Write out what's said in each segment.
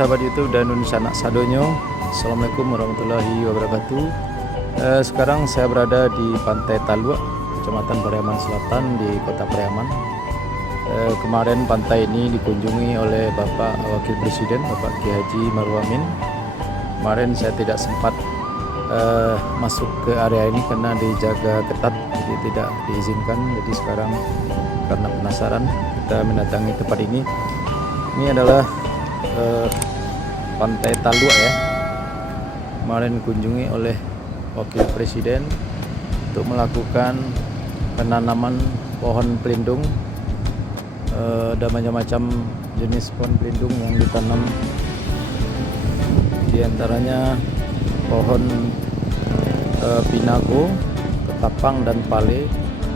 sahabat YouTube dan Sanak Sadonyo. Assalamualaikum warahmatullahi wabarakatuh. Sekarang saya berada di Pantai Talua, Kecamatan Pariaman Selatan di Kota Pariaman. Kemarin pantai ini dikunjungi oleh Bapak Wakil Presiden, Bapak Kiai Haji Maruf Amin. Kemarin saya tidak sempat masuk ke area ini karena dijaga ketat, jadi tidak diizinkan. Jadi sekarang karena penasaran kita mendatangi tempat ini. Ini adalah Pantai Talua ya. Kemarin dikunjungi oleh Wakil Presiden untuk melakukan penanaman pohon pelindung. Ada macam-macam jenis pohon pelindung yang ditanam, di antaranya pohon pinago, ketapang dan pale.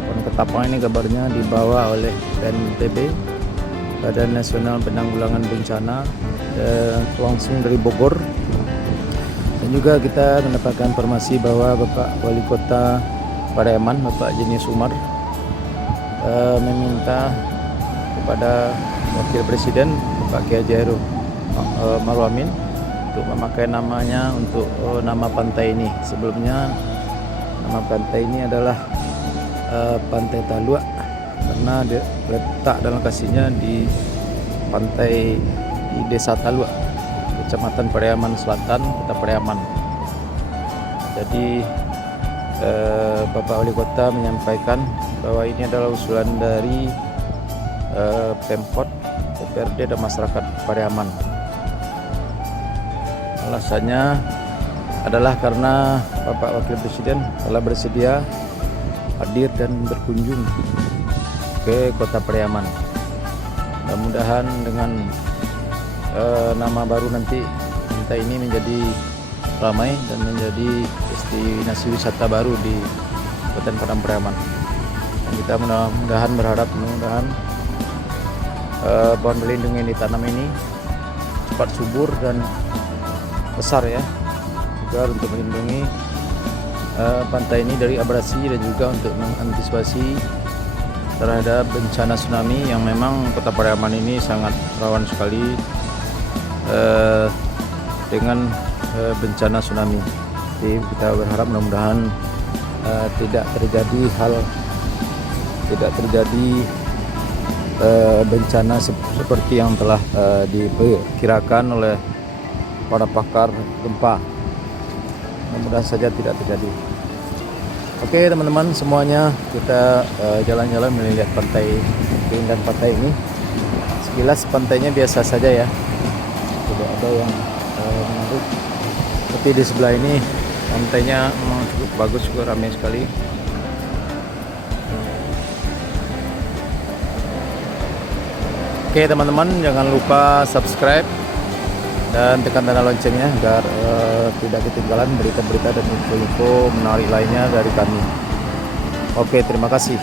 Pohon ketapang ini kabarnya dibawa oleh BNPB, Badan Nasional Penanggulangan Bencana, langsung dari Bogor. Dan juga kita mendapatkan informasi bahwa Bapak Wali Kota Pariaman, Bapak Jenius Umar, meminta kepada Wakil Presiden Bapak Kiai Haji Maruf Amin untuk memakai namanya untuk nama pantai ini. Sebelumnya nama pantai ini adalah Pantai Talua. karena dia letak dan lokasinya di pantai di Desa Talua, Kecamatan Pariaman Selatan, Kota Pariaman. Jadi Bapak Wali Kota menyampaikan bahwa ini adalah usulan dari Pemkot, DPRD dan masyarakat Pariaman. Alasannya adalah karena Bapak Wakil Presiden telah bersedia hadir dan berkunjung ke Kota Pariaman. Mudah-mudahan dengan nama baru nanti pantai ini menjadi ramai dan menjadi destinasi wisata baru di Kabupaten Padang Pariaman. Dan kita mudah-mudahan berharap pohon belindung yang ditanam ini cepat subur dan besar ya, juga untuk melindungi pantai ini dari abrasi dan juga untuk mengantisipasi terhadap bencana tsunami yang memang Kota Pariaman ini sangat rawan sekali dengan bencana tsunami. Jadi kita berharap mudah-mudahan tidak terjadi bencana seperti yang telah diperkirakan oleh para pakar gempa. Mudah-mudahan saja tidak terjadi. Oke teman-teman semuanya, kita jalan-jalan melihat pantai, keindahan pantai ini. Sekilas pantainya biasa saja ya, tidak ada yang menarik. Seperti di sebelah ini pantainya cukup bagus, juga ramai sekali. Oke teman-teman, jangan lupa subscribe dan tekan tanda loncengnya agar tidak ketinggalan berita-berita dan info-info menarik lainnya dari kami. Oke, terima kasih.